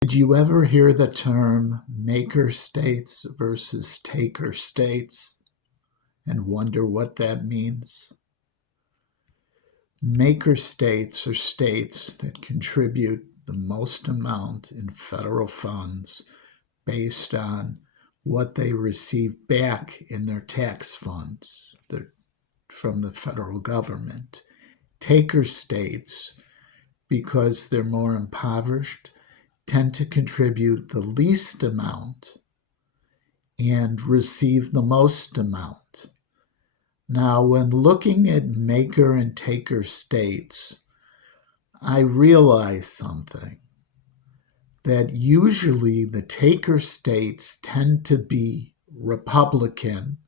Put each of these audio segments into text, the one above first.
Did you ever hear the term maker states versus taker states and wonder what that means? Maker states are states that contribute the most amount in federal funds based on what they receive back in their tax funds from the federal government. Taker states, because they're more impoverished, tend to contribute the least amount and receive the most amount. Now, when looking at maker and taker states, I realize something, that usually the taker states tend to be Republican,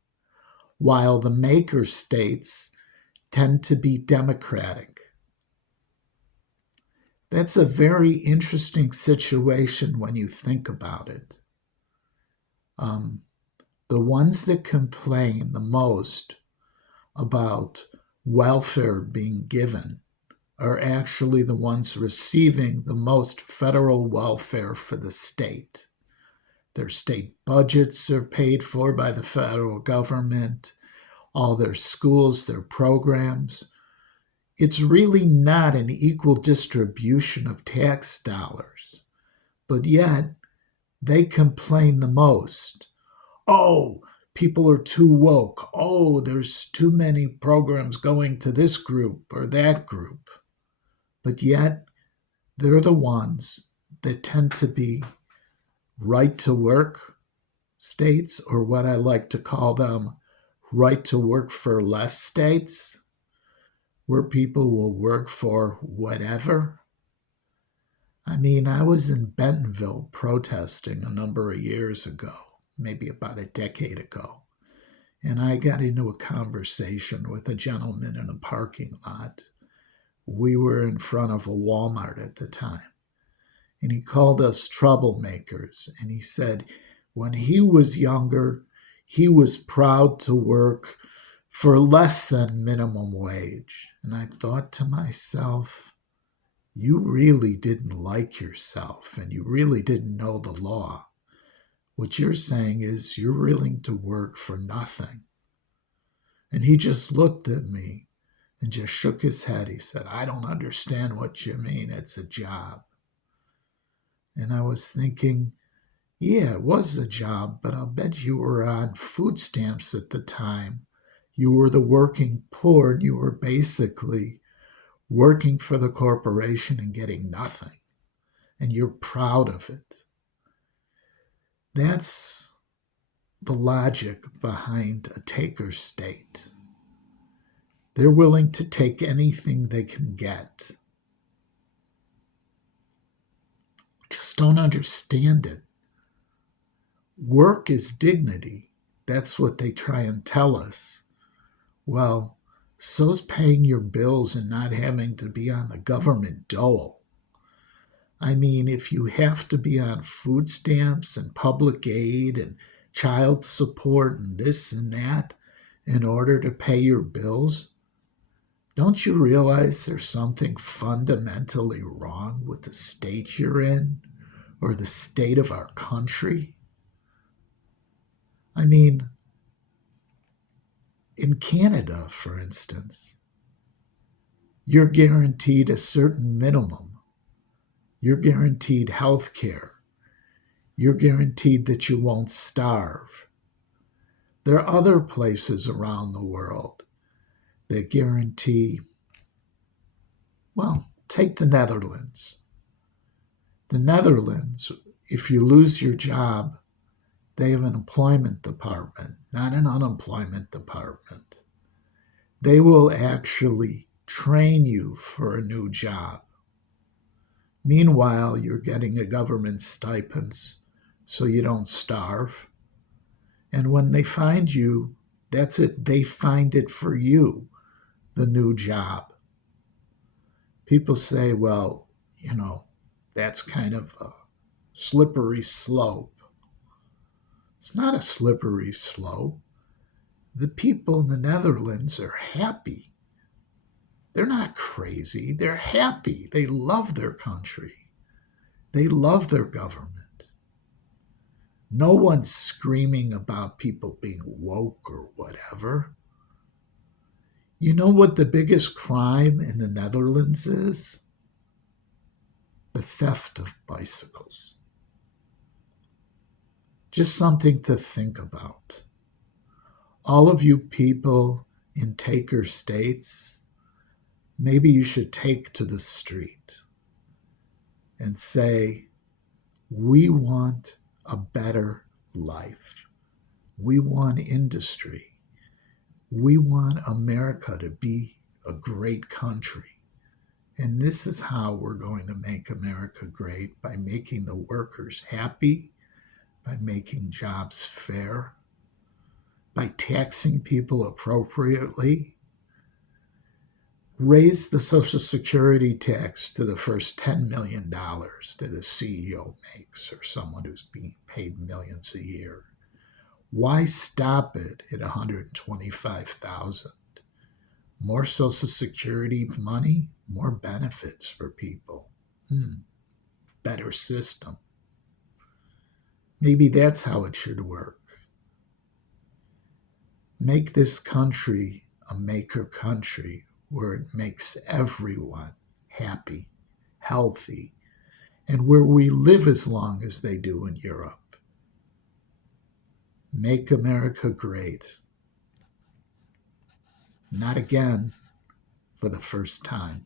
while the maker states tend to be Democratic. That's a very interesting situation when you think about it. The ones that complain the most about welfare being given are actually the ones receiving the most federal welfare for the state. Their state budgets are paid for by the federal government, all their schools, their programs. It's really not an equal distribution of tax dollars, but yet they complain the most. Oh, people are too woke. Oh, there's too many programs going to this group or that group. But yet, they're the ones that tend to be right to work states, or what I like to call them, right to work for less states, where people will work for whatever. I mean, I was in Bentonville protesting a number of years ago, maybe about a decade ago, and I got into a conversation with a gentleman in a parking lot. We were in front of a Walmart at the time, and he called us troublemakers, and he said when he was younger, he was proud to work for less than minimum wage. And I thought to myself, you really didn't like yourself and you really didn't know the law. What you're saying is you're willing to work for nothing. And he just looked at me and just shook his head. He said, I don't understand what you mean. It's a job. And I was thinking, yeah, it was a job, but I'll bet you were on food stamps at the time. You were the working poor, and you were basically working for the corporation and getting nothing. And you're proud of it. That's the logic behind a taker state. They're willing to take anything they can get. Just don't understand it. Work is dignity. That's what they try and tell us. Well, so's paying your bills and not having to be on the government dole. I mean, if you have to be on food stamps and public aid and child support and this and that in order to pay your bills, don't you realize there's something fundamentally wrong with the state you're in or the state of our country? I mean, in Canada, for instance, you're guaranteed a certain minimum. You're guaranteed health care. You're guaranteed that you won't starve. There are other places around the world that guarantee, well, take the Netherlands. The Netherlands, if you lose your job, they have an employment department, not an unemployment department. They will actually train you for a new job. Meanwhile, you're getting a government stipends so you don't starve. And when they find you, that's it. They find it for you, the new job. People say, well, that's kind of a slippery slope. It's not a slippery slope. The people in the Netherlands are happy. They're not crazy. They're happy. They love their country. They love their government. No one's screaming about people being woke or whatever. You know what the biggest crime in the Netherlands is? The theft of bicycles. Just something to think about. All of you people in taker states, maybe you should take to the street and say, we want a better life. We want industry. We want America to be a great country. And this is how we're going to make America great, by making the workers happy, by making jobs fair, by taxing people appropriately. Raise the Social Security tax to the first $10 million that a CEO makes, or someone who's being paid millions a year. Why stop it at $125,000? More Social Security money, more benefits for people. Better system. Maybe that's how it should work. Make this country a maker country where it makes everyone happy, healthy, and where we live as long as they do in Europe. Make America great. Not again, for the first time.